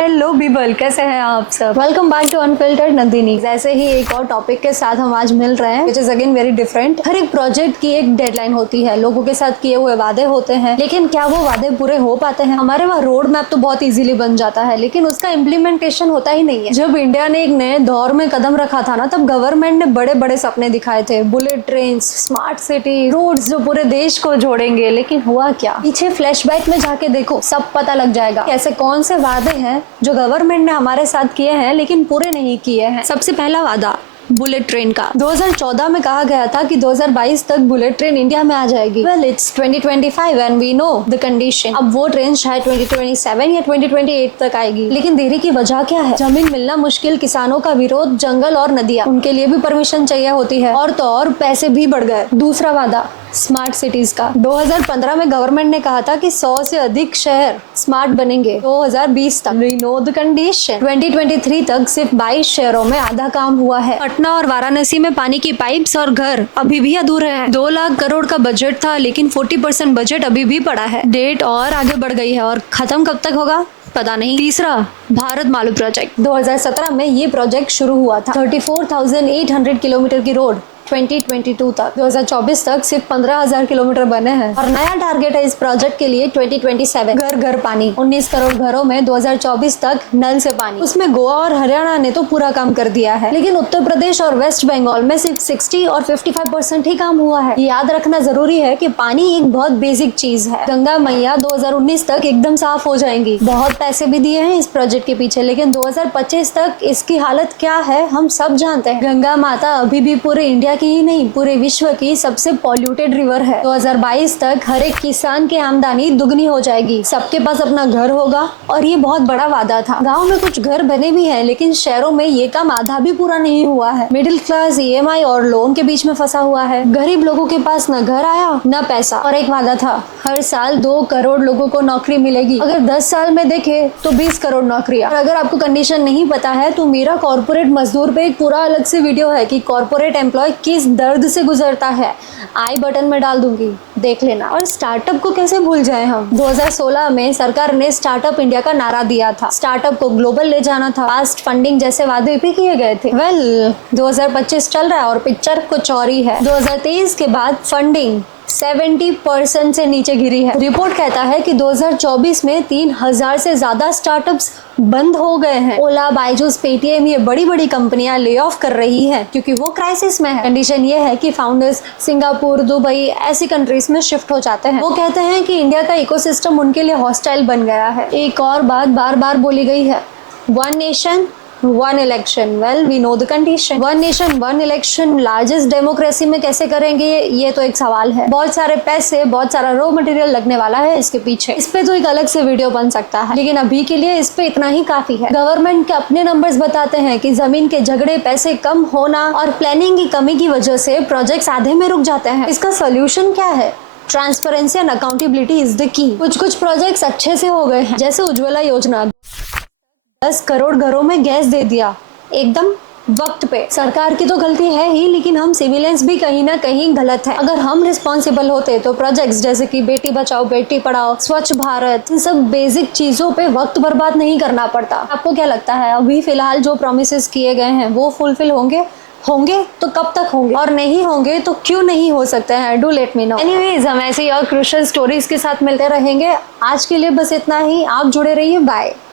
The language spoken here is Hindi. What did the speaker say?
हेलो बीबल, कैसे हैं आप सब। Welcome back to unfiltered Nandini. जैसे ही एक और टॉपिक के साथ हम आज मिल रहे हैं, which is again very different. हर एक प्रोजेक्ट की एक डेडलाइन होती है, लोगों के साथ किए हुए वादे होते हैं, लेकिन क्या वो वादे पूरे हो पाते हैं। हमारे वहाँ रोड मैप तो बहुत इजीली बन जाता है, लेकिन उसका इम्प्लीमेंटेशन होता ही नहीं है। जब इंडिया ने एक नए दौर में कदम रखा था ना, तब गवर्नमेंट ने बड़े बड़े सपने दिखाए थे, bullet train, smart city, roads जो पूरे देश को जोड़ेंगे। लेकिन हुआ क्या, पीछे फ्लैशबैक में जाके देखो, सब पता लग जाएगा कैसे कौन से वादे हैं जो गवर्नमेंट ने हमारे साथ किए हैं लेकिन पूरे नहीं किए हैं। सबसे पहला वादा बुलेट ट्रेन का 2014 में कहा गया था कि 2022 तक बुलेट ट्रेन इंडिया में आ जाएगी। Well, it's 2025 and we know the condition. अब वो ट्रेन शायद 2027 या 2028 तक आएगी, लेकिन देरी की वजह क्या है? जमीन मिलना मुश्किल, किसानों का विरोध, जंगल और नदियां, उनके लिए भी परमिशन चाहिए होती है, और तो और पैसे भी बढ़ गए। दूसरा वादा स्मार्ट सिटीज का 2015 में गवर्नमेंट ने कहा था कि 100 से अधिक शहर स्मार्ट बनेंगे 2020 तक। We know the condition. 2023 तक सिर्फ 22 शहरों में आधा काम हुआ है। पटना और वाराणसी में पानी की पाइप्स और घर अभी भी अधूरे हैं। 2 लाख करोड़ का बजट था, लेकिन 40% बजट अभी भी पड़ा है। डेट और आगे बढ़ गई है, और खत्म कब तक होगा पता नहीं। तीसरा भारत मालू प्रोजेक्ट 2017 में ये प्रोजेक्ट शुरू हुआ था। 34,800 किलोमीटर की रोड 2022 तक। 2024 तक सिर्फ 15,000 किलोमीटर बने हैं, और नया टारगेट है इस प्रोजेक्ट के लिए 2027 घर घर पानी। 19 करोड़ घरों में 2024 तक नल से पानी। उसमें गोवा और हरियाणा ने तो पूरा काम कर दिया है, लेकिन उत्तर प्रदेश और वेस्ट बंगाल में सिर्फ 60 और 55% ही काम हुआ है। याद रखना जरूरी है कि पानी एक बहुत बेसिक चीज है। गंगा मैया 2019 तक एकदम साफ हो जाएंगी। बहुत पैसे भी दिए हैं इस प्रोजेक्ट के पीछे, लेकिन 2025 तक इसकी हालत क्या है हम सब जानते हैं। गंगा माता अभी भी पूरे इंडिया की ही नहीं, पूरे विश्व की सबसे पॉल्यूटेड रिवर है। 2022 तक हर एक किसान की आमदनी दुगनी हो जाएगी, सबके पास अपना घर होगा, और ये बहुत बड़ा वादा था। गांव में कुछ घर बने भी हैं, लेकिन शहरों में ये काम आधा भी पूरा नहीं हुआ है। मिडिल क्लास EMI और लोन के बीच में फंसा हुआ है। गरीब लोगों के पास न घर आया न पैसा। और एक वादा था, हर साल 2 करोड़ लोगों को नौकरी मिलेगी। अगर 10 साल में देखे तो 20 करोड़ नौकरियां। और अगर आपको कंडीशन नहीं पता है तो मेरा कॉर्पोरेट मजदूर पे एक पूरा अलग से वीडियो है कि कॉर्पोरेट एम्प्लॉय किस दर्द से गुजरता है। आई बटन में डाल दूंगी, देख लेना। और स्टार्टअप को कैसे भूल जाए हम। 2016 में सरकार ने स्टार्टअप इंडिया का नारा दिया था। स्टार्टअप को ग्लोबल ले जाना था, फास्ट फंडिंग जैसे वादे भी किए गए थे। वेल, 2025 चल रहा है और पिक्चर कुछ और ही है। 2023 के बाद फंडिंग 70% से नीचे गिरी है। रिपोर्ट कहता है कि 2024 में 3,000 से ज्यादा स्टार्टअप्स बंद हो गए हैं। ओला, बायजूस, पेटीएम, ये बड़ी बड़ी कंपनियां ले ऑफ कर रही हैं, क्योंकि वो क्राइसिस में है। कंडीशन ये है कि फाउंडर्स सिंगापुर, दुबई ऐसी कंट्रीज में शिफ्ट हो जाते हैं। वो कहते हैं कि इंडिया का इकोसिस्टम उनके लिए हॉस्टाइल बन गया है। एक और बात बार बार बोली गई है, one nation one election. Well, we know the condition. One nation one election largest democracy में कैसे करेंगे, ये तो एक सवाल है। बहुत सारे पैसे, बहुत सारा रॉ मटेरियल लगने वाला है इसके पीछे। इस पे तो एक अलग से वीडियो बन सकता है, लेकिन अभी के लिए इस पे इतना ही काफी है। गवर्नमेंट के अपने नंबर्स बताते हैं कि जमीन के झगड़े, पैसे कम होना और प्लानिंग की कमी की वजह से प्रोजेक्ट्स आधे में रुक जाते हैं। इसका सोल्यूशन क्या है? Transparency and accountability is the key. कुछ प्रोजेक्ट्स अच्छे से हो गए हैं, जैसे उज्ज्वला योजना। 10 करोड़ घरों में गैस दे दिया एकदम वक्त पे। सरकार की तो गलती है ही, लेकिन हम सिविलियंस भी कहीं ना कहीं गलत है। अगर हम रिस्पॉन्सिबल होते तो प्रोजेक्ट्स जैसे कि बेटी बचाओ बेटी पढ़ाओ, स्वच्छ भारत, इन सब बेसिक चीजों पे वक्त बर्बाद नहीं करना पड़ता। आपको क्या लगता है, अभी फिलहाल जो प्रोमिसेस किए गए हैं वो फुलफिल होंगे तो कब तक होंगे, और नहीं होंगे तो क्यों नहीं हो सकते हैं? Do let me know. Anyways, हम ऐसे ही और क्रूशियल स्टोरीज के साथ मिलते रहेंगे। आज के लिए बस इतना ही। आप जुड़े रहिए। बाय।